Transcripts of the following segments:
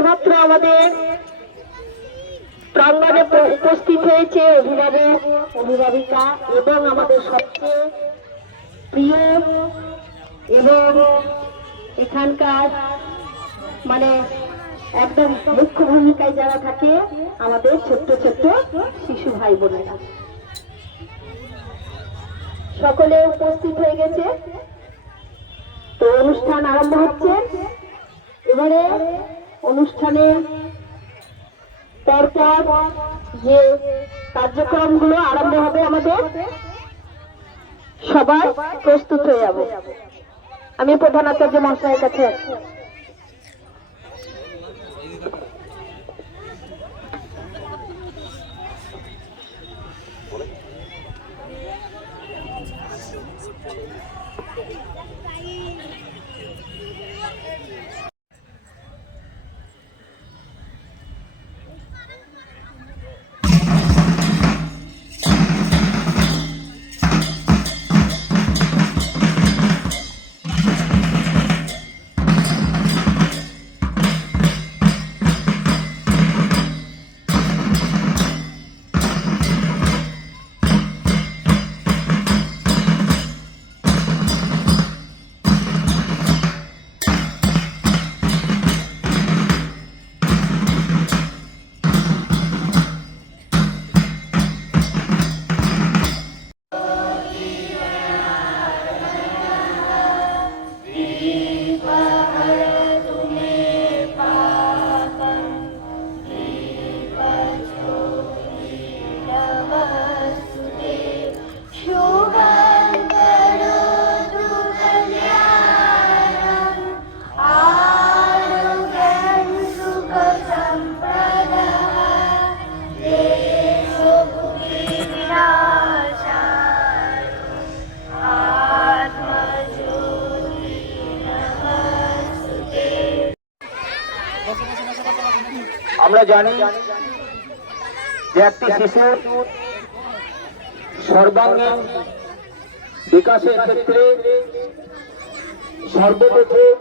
এইমাত্র আমাদের প্রাঙ্গণে উপস্থিত হয়েছে অভিভাবক অভিভাবিকা এবং আমাদের সবচেয়ে প্রিয় এবং এখানকার মানে একদম মুখ্য ভূমিকায় যারা থাকে আমাদের ছোট্ট ছোট্ট শিশু ভাই বোনেরা সকলে উপস্থিত হয়ে গেছে। তো অনুষ্ঠান আরম্ভ হচ্ছে। এবারে অনুষ্ঠানে পরপর যে কার্যক্রমগুলো আরম্ভ হবে আমাদের সবাই প্রস্তুত হয়ে যাবে। আমি প্রধান আচার্য মহাশয়ের কাছে আমরা জানি যে একটি শিশুর সর্বাঙ্গীন বিকাশের ক্ষেত্রে সর্বপ্রথম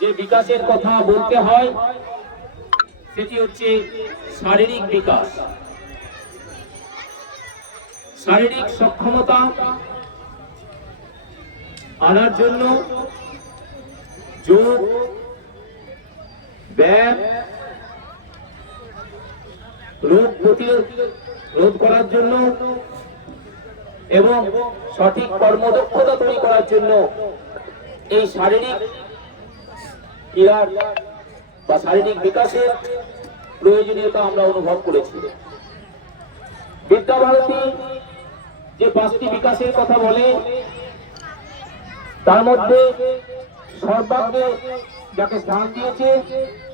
যে বিকাশের কথা বলতে হয় সেটি হচ্ছে শারীরিক বিকাশ। শারীরিক সক্ষমতা আনার জন্য যোগ ব্যায়াম রোগ প্রতিরোধ করার জন্য এবং সঠিক কর্মদক্ষতা তৈরি করার জন্য এই শারীরিক ক্রীড়ার বা শারীরিক বিকাশের প্রয়োজনীয়তা আমরা অনুভব করেছি। বিদ্যাভারতী যে 5টি বিকাশের কথা বলে তার মধ্যে সর্বাগ্রে যাকে স্থান দিয়েছে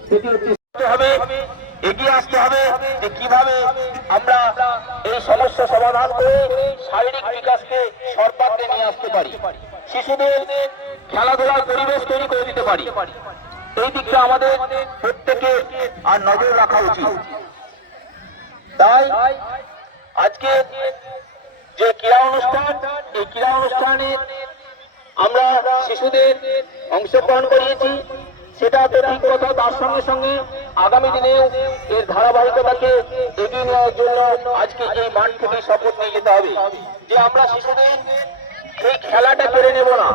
সেটি হচ্ছে এগিয়ে আসতে হবে যে কিভাবে আমরা এই সমস্যা সমাধান করে শারীরিক বিকাশকে সর্বাগ্রে নিয়ে আসতে পারি, শিশুদের খেলাধুলার পরিবেশ তৈরি করে দিতে পারি। এই দিকটা আমাদের প্রত্যেকে আর নজর রাখা উচিত। তাই আজকে যে ক্রীড়া অনুষ্ঠান, এই ক্রীড়া অনুষ্ঠানে আমরা শিশুদের অংশগ্রহণ করিয়েছি, সেটা তো ঠিক কথা। তার সঙ্গে সঙ্গে আগামী দিনে এর ধারাবাহিকতাকে এগিয়ে নেওয়ার জন্য আজকে এই মাঠ থেকে শপথ নিয়ে যেতে হবে যে আমরা শিশুদের এই খেলাটা কেড়ে নেব না,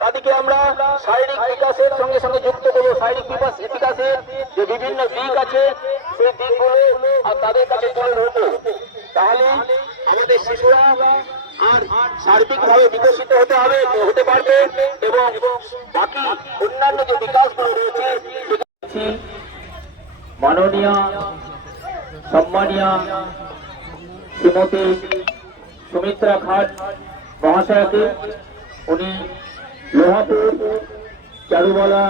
তাদেরকে আমরা শারীরিক বিকাশের সঙ্গে সঙ্গে যুক্ত করবো। শারীরিক বিকাশের যে বিভিন্ন দিক আছে সেই দিকগুলো আর তাদের কাছে তুলে ধরবো, তাহলে আমাদের শিশুরা আর সার্বিকভাবে বিকশিত হতে পারবে এবং বাকি অন্যান্য যে বিকাশগুলো রয়েছে মাননীয় সম্মানীয় শ্রীমতী সুমিত্রা খাট মহাশয়কে, উনি লোহাপুর চারুবালা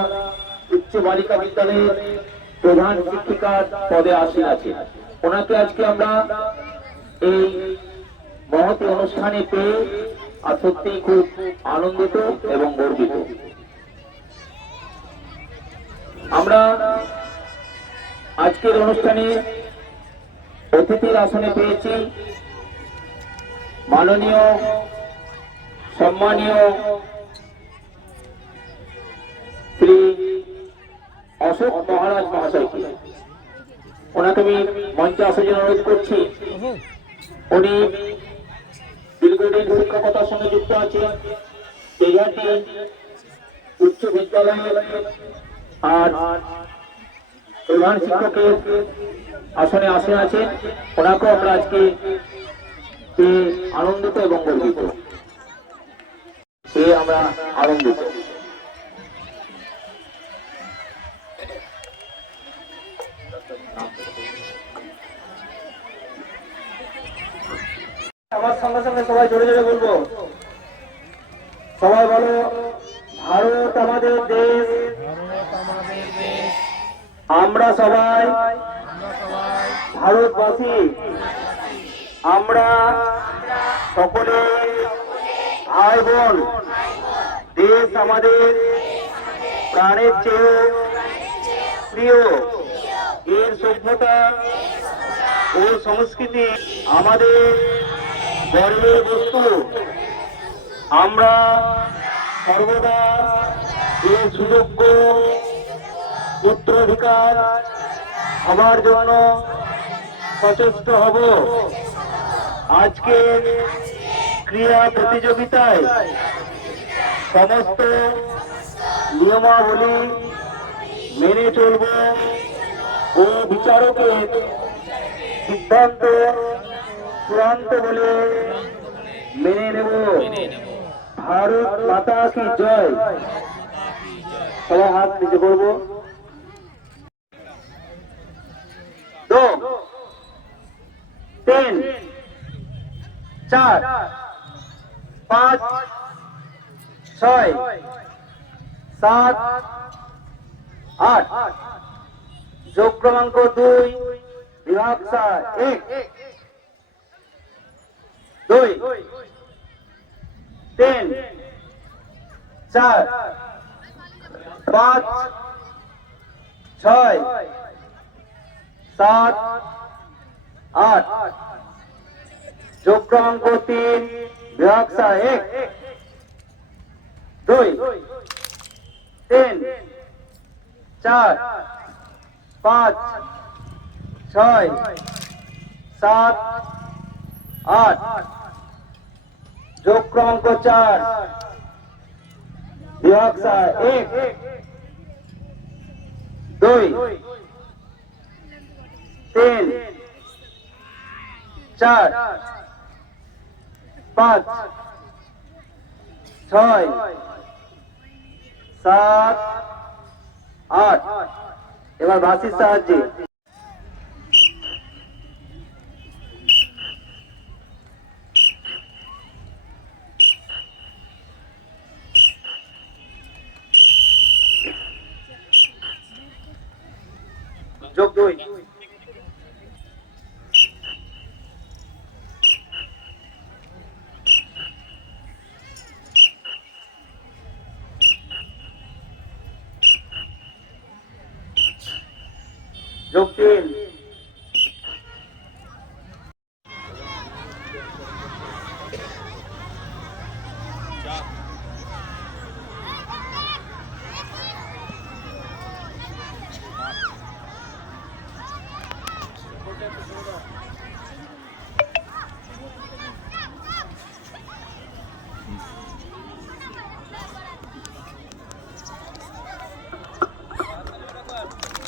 উচ্চ বালিকা বিদ্যালয়ের প্রধান শিক্ষিকার পদে আসীন আছেন। ওনাকে আজকে আমরা এই মহৎ অনুষ্ঠানে পেয়ে আর সত্যি খুব আনন্দিত এবং গর্বিত। আমরা আজকের অনুষ্ঠানে অতিথির আসনে পেয়েছি মাননীয় সম্মানীয় শ্রী অশোক মহারাজ মহাশয়কে। ওনাকে আমি মঞ্চে আসার জন্য অনুরোধ করছি। উনি দীর্ঘদিন শিক্ষকতার সঙ্গে যুক্ত আছেন। তেঘাটি উচ্চ বিদ্যালয়ে আর প্রধান শিক্ষকের আসনে আছেন। ওনাকেও আমরা আজকে আনন্দিত এবং গর্বিত, আমরা আনন্দিত। আমার সঙ্গে সঙ্গে সবাই জোরে জোরে বলবো, সবাই বলো, ভারত আমাদের দেশ, আমরা সবাই ভারতবাসী, আমরা সকলে ভাই বোন। দেশ আমাদের প্রাণের চেয়ে প্রিয়। এর সভ্যতা ও সংস্কৃতি আমাদের গর্বের বস্তু। আমরা সর্বদা এর সুযোগ্য উত্তরাধিকার হবার জন্য সচেষ্ট হব। আজকে ক্রীড়া প্রতিযোগিতায় সমস্ত নিয়মাবলী মেনে চলব ও বিচারকের সিদ্ধান্ত চূড়ান্ত বলে মেনে নেব। ভারত মাতা কি জয়। সবাই হাত নিচে করব। 2 3 4 5 6 7 8 যোগ ক্রমাঙ্ক 2 বিভাগ 1 2 3 4 5 6 7 8 যোগ ক্রমাঙ্ক 3 বিভাগ 1 2 3 4 5 6 7 8 যোগ ক্রমাঙ্ক 4 বিভাগ 1 2 3 4 5 6 7 8 এবার বাঁশির সাহায্যে যোগ 2 যোগ 3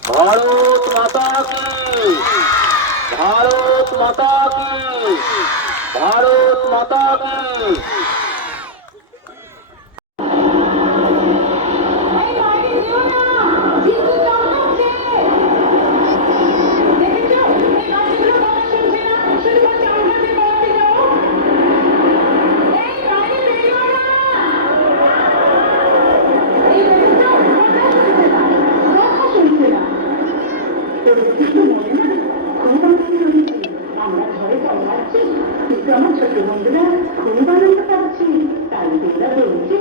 ভারত মাতা কি, ভারত মাতা কি, ভারত মাতা কি। আমরা ঘরে জন্মাচ্ছি, কিন্তু আমার ছোট বন্ধুরা খুব আনন্দ পাচ্ছি। তাই তোমরা বলছে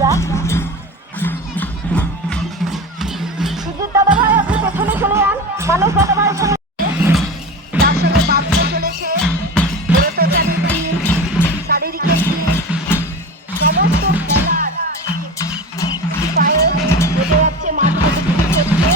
বন্ধুরা। বিদ্যুৎ দাদা ভাই আপনি পেছনে চলে যান, মানুষ দাদা ভাই তার সঙ্গে বাবুও চলেছে, শারীরিক সমস্ত খেলার পায়ে হেঁটে যাচ্ছে, মাঠ থেকে করছে।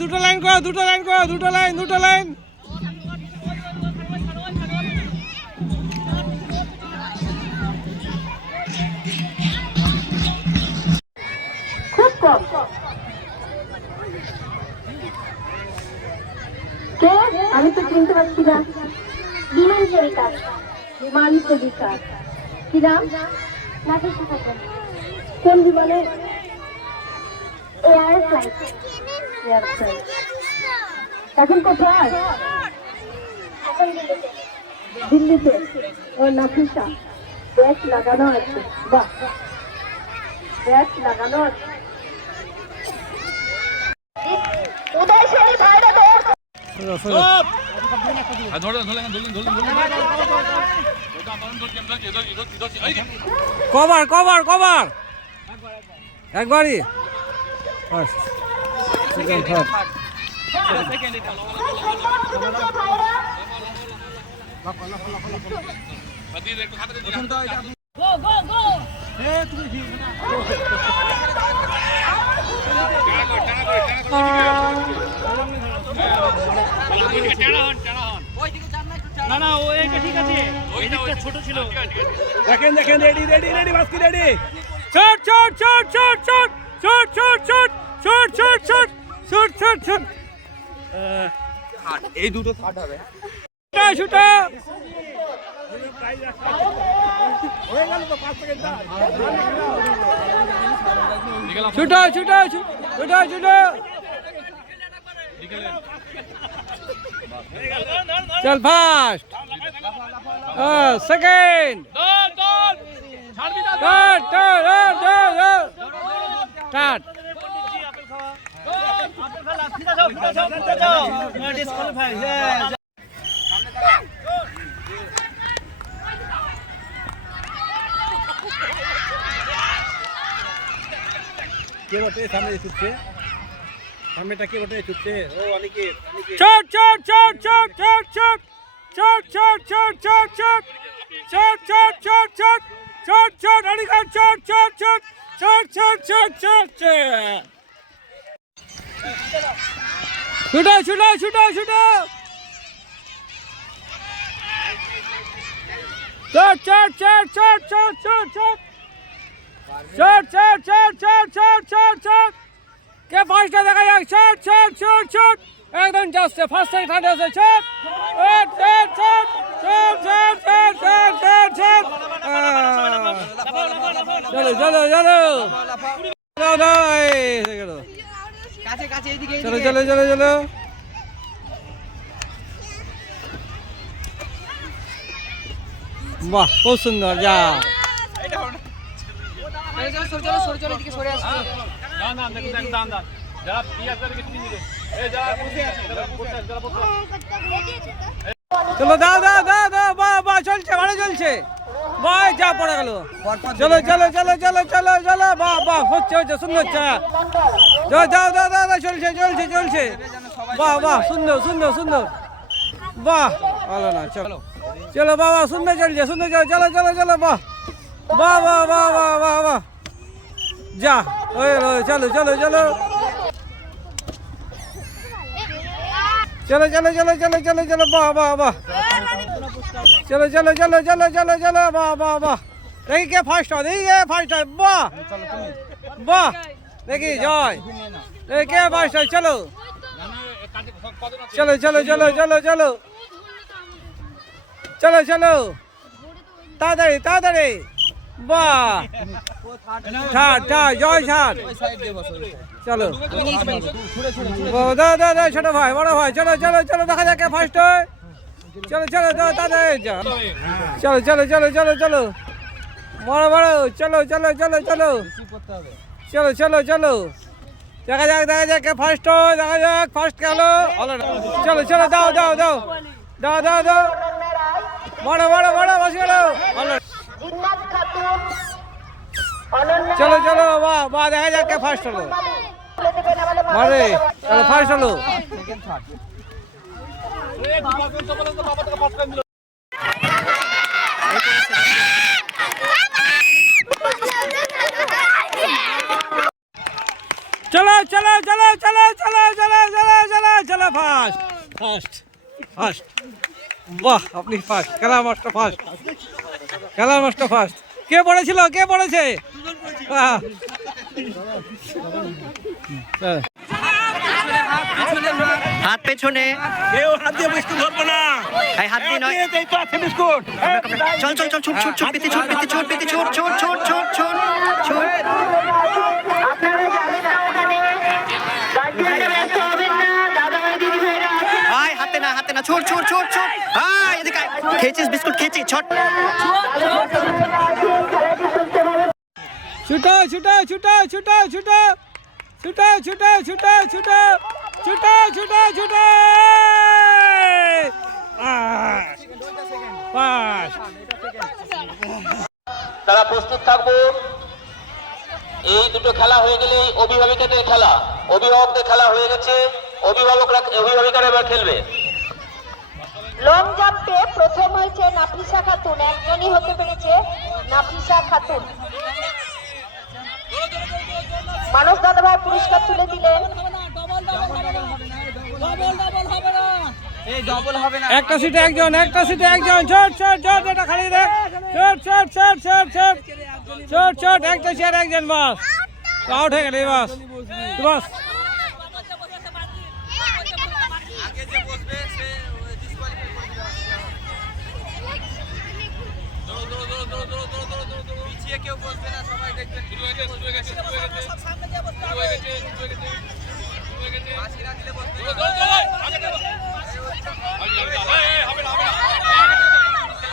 দুটো লাইন করো, দুটো লাইন করো, দুটো লাইন, দুটো লাইন। খুব কম। কে? আমি তো চিনতে পারছি না। বিমান সেবিকা। বিমান সেবিকা। কি নাম? নাফিসা খাতুন। কোন বিমানে? Air flight. Air flight. এখন কোথায়? এখন দিল্লিতে। ও নাফিসা, ব্যাচ লাগানো আছে। বাহ, ব্যাচ লাগানো আছে। উদয়শালী ভাইরা কভার কভার কভার একবারই। না না ও এইটা ঠিক আছে, ওইটা ছোট ছিল। দেখেন দেখেন, রেডি রেডি রেডি, বাস্কি ready. Shot shot shot shot shot shot shot shot shot shot shot shot shot shot. এই দুটো কাট হবে। শুটা শুটা শুটা শুটা শুটা। চল ফাস্ট। সেকেন্ড কাট কাট কাট। কে বটে সামনে ছুটছে? সামনেটা কে বটে ছুটছে? ও অনেকে shot shot shot shot shot shot shot shot shot shot shot shot shot shot shot shot shot Anika shot shot shot shot shot shot shot. শুটা শুটা শুটা শুটা। Shot shot shot shot shot shot shot shot shot shot shot shot shot shot. কে ফার্স্টে দেখা যাক। Shot shot shot shot একদম যাচ্ছে, ফার্স্ট সাইড হাতে আছে। Shot shot shot shot shot shot shot shot shot. চলো চলো চলো চলো, এই গেল কাছে কাছে এইদিকে চলো চলো চলো চলো। বাহ খুব সুন্দর। যা চলো দাও দাও দাও দাও। বাহ বাহ চলছে, ভালো চলছে। বাহ যা পড়ে গেল। চলো চলো চলো চলো চলো চলো। বাহ বাহ হচ্ছে হচ্ছে, সুন্দর হচ্ছে। যাও যাও দাও দাও দাও, চলছে চলছে চলছে। বাহ বাহ সুন্দর সুন্দর সুন্দর। বাহ ভালো না, চলো চলো বাবা, সুন্দর চলছে সুন্দর চলো চলো চলো চলো। বাহ বাহ বাহ বাহ বাহ বাহ বাহ। যা ওই চলো চলো চলো। চলো চলো চলো চলো চলো চলো বাহ বাহ বাহ চলো চলো চলো চলো চলো চলো বাহ বাহ বাহ দেখি কে ফার্স্ট হয় দেখি কে ফার্স্ট হয় বাহ বাহ দেখি জয় দেখি কে ফার্স্ট হয় চলো চলো চলো চলো চলো চলো চলো চলো তাড়াতাড়ি তাড়াতাড়ি বাহ ছাড় ছাড় জয় ছাড় চলো দাদা দাদা ছোট ভাই বড় ভাই চলো চলো চলো দেখা যাক কে ফার্স্ট হয় চলো চলো তাড়াতাড়ি চলো চলো চলো চলো চলো বড় বড় চলো চলো চলো চলো চলো চলো চলো দেখা যাক কে ফার্স্ট হয় দেখা যাক ফার্স্ট কে হলো চলো চলো দাও দাও দাও দাও দাও দাও বড় বড় বড় বসে গেল জিন্নাত খাতুন অনন্যা চলো চলো বাহ বাহ দেখা যাক কে ফার্স্ট হলো বলে দেবেন আমাদের মারে চলো ফার্স্ট হলো চলো চলো চলো চলো চলো চলো চলো চলো চলো ফার্স্ট ফার্স্ট ফার্স্ট বাহ আপনি ফার্স্ট খেলার মাস্টার ফার্স্ট খেলার মাস্টার ফার্স্ট কে পড়েছিল কে পড়েছে বাহ হাত পেছনে কেউ হাত দিয়ে বিস্কুট ধরবে না এই হাত দিয়ে নয় এই তো আছে বিস্কুট চল চল চল ছুট ছুট ছুট পেতে ছুট পেতে ছুট পেতে ছুট ছুট ছুট ছুট ছুট ছুট আপনারা যাবেন না ওখানে গার্জিয়ানরা ব্যস্ত হবেন না দাদা ভাই দিদি ভাইরা আছেন আয় হাতে না ছুট ছুট ছুট ছুট আয় এদিকে আয়। খেয়েছিস বিস্কুট খেয়েছিস ছট ছুটো ছুটো ছুটো ছুটো ছুটো ছুটো ছুটো ছুটো ছুটো ছুটো ছুটো ছুটো পাস তারা প্রস্তুত থাকবো এই দুটো খেলা হয়ে গেলে অভিভাবকদের খেলা অভিভাবকদের খেলা হয়ে গেছে অভিভাবিকারা এবার খেলবে লং জাম্পে প্রথম হয়েছে নাফিসা খাতুন একজনই হতে পেরেছে নাফিসা খাতুন মানস দাদা ভাই পুরস্কার তুলে দিলেন একটা সিটে একজন ছোট ছোট ছোট এটা খালি দে ছোট ছোট ছোট ছোট ছোট ছোট ছোট একটা চেয়ার একজন বাস আউট হয়ে গেল বাস বাস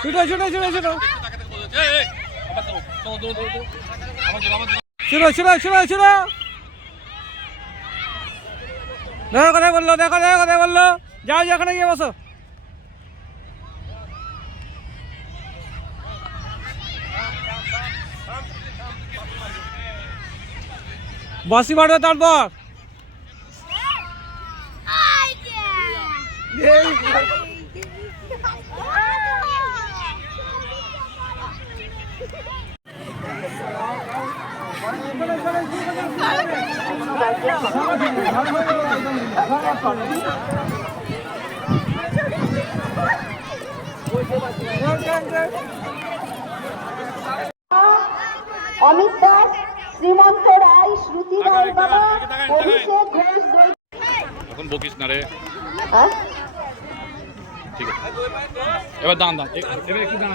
ছুটো ছুটো ছুটো ছুটো ছুটো ছুটো ছুটো ছুটো দেখো কথা বললো দেখো কথা বললো যাও যেখানে গিয়ে বসো বাসি মারবে তারপর অমিত দাস শ্রীমন্ত রায় শ্রুতি রায় বাবা অভিষেক ঘোষ এখন বকিস না রে হ্যাঁ ঠিক আছে এবার দান এবার একটু দান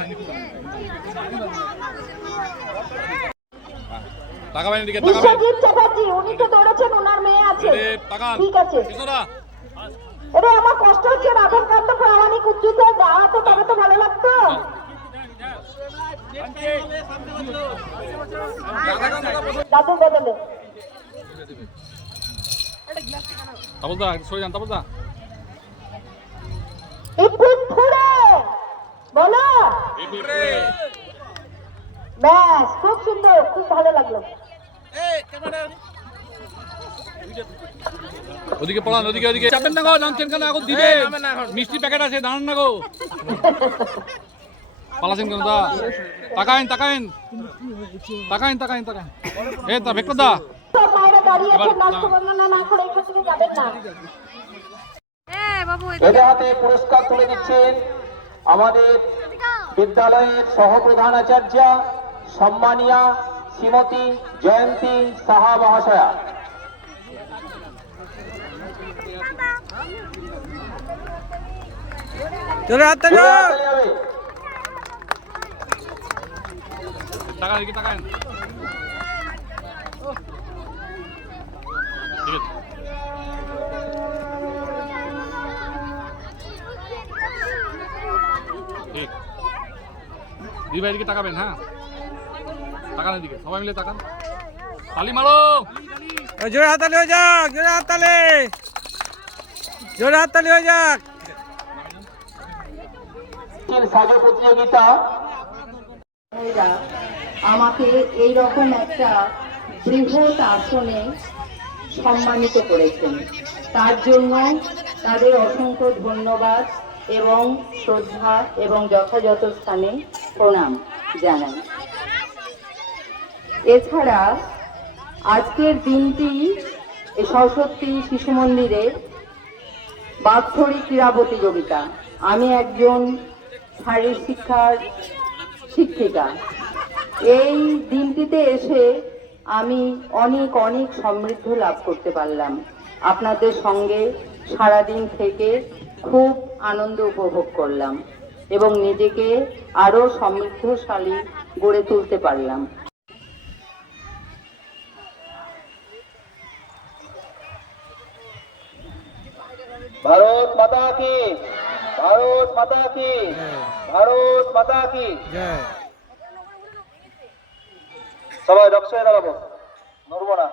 তাকাবেন এদিকে তাকাবেন বিশ্বজিৎ চ্যাটার্জি উনি তো দৌড়েছেন ওনার মেয়ে আছে তাকান ঠিক আছে কৃষ্ণদা এটা আমার কষ্ট হচ্ছে রাধাকান্ত প্রামাণিক উচ্চতে যাওয়া তো তবে তো ভালো লাগতো দাদু বদলে তাপসদা সরে যান তাপসদা ইপিন ফুড়ে বলো ব্যাস খুব সুন্দর খুব ভালো লাগলো ওদিকে পড়ান ওদিকে চাপেন না গো নামছেন কেন এখন দিবে মিষ্টি প্যাকেট আছে দাঁড়ান না গো পালাছেন কেন দা তাকাইন এ তা ভেক্টর দা সব মায়েরা দাঁড়িয়ে আছেন নাচ বর্ণনা না করে এখান থেকে যাবেন না এদের হাতে পুরস্কার তুলে দিচ্ছেন আমাদের বিদ্যালয়ের সহপ্রধান আচার্য সম্মানিয়া শ্রীমতী জয়ন্তী সাহা মহাশয়া। জোরে হাততালি জোরে হোক। হাততালি হবে। টাকা দেখি টাকা ঠিক আছে ঠিক দি ভাই দিকে তাকাবেন হ্যাঁ তাকান এদিকে সবাই মিলে তাকান তালি মারো ওই জোরে হাততালি হয়ে যাক, জোরে হাততালি, জোরে হাততালি হয়ে যাক। সাজো প্রতিযোগিতা এরা আমাকে এই রকম একটা বৃহৎ আসনে সম্মানিত করেছেন, তার জন্য তাদের অসংখ্য ধন্যবাদ এবং শ্রদ্ধা এবং যথাযথ স্থানে প্রণাম জানাই। এছাড়া আজকের দিনটি এই সরস্বতী শিশু মন্দিরের বাৎসরিক ক্রীড়া প্রতিযোগিতা। আমি একজন শারীরিক শিক্ষার শিক্ষিকা। এই দিনটিতে এসে আমি অনেক অনেক সমৃদ্ধ লাভ করতে পারলাম। আপনাদের সঙ্গে সারাদিন থেকে খুব আনন্দ উপভোগ করলাম এবং নিজেকে আরো সমৃদ্ধশালী গড়ে তুলতে পারলাম। ভারত মাতা কি, ভারত মাতা কি, ভারত মাতা কি। জয়। সবাই রক্ত হয়ে দাঁড়াবো, নড়বো না।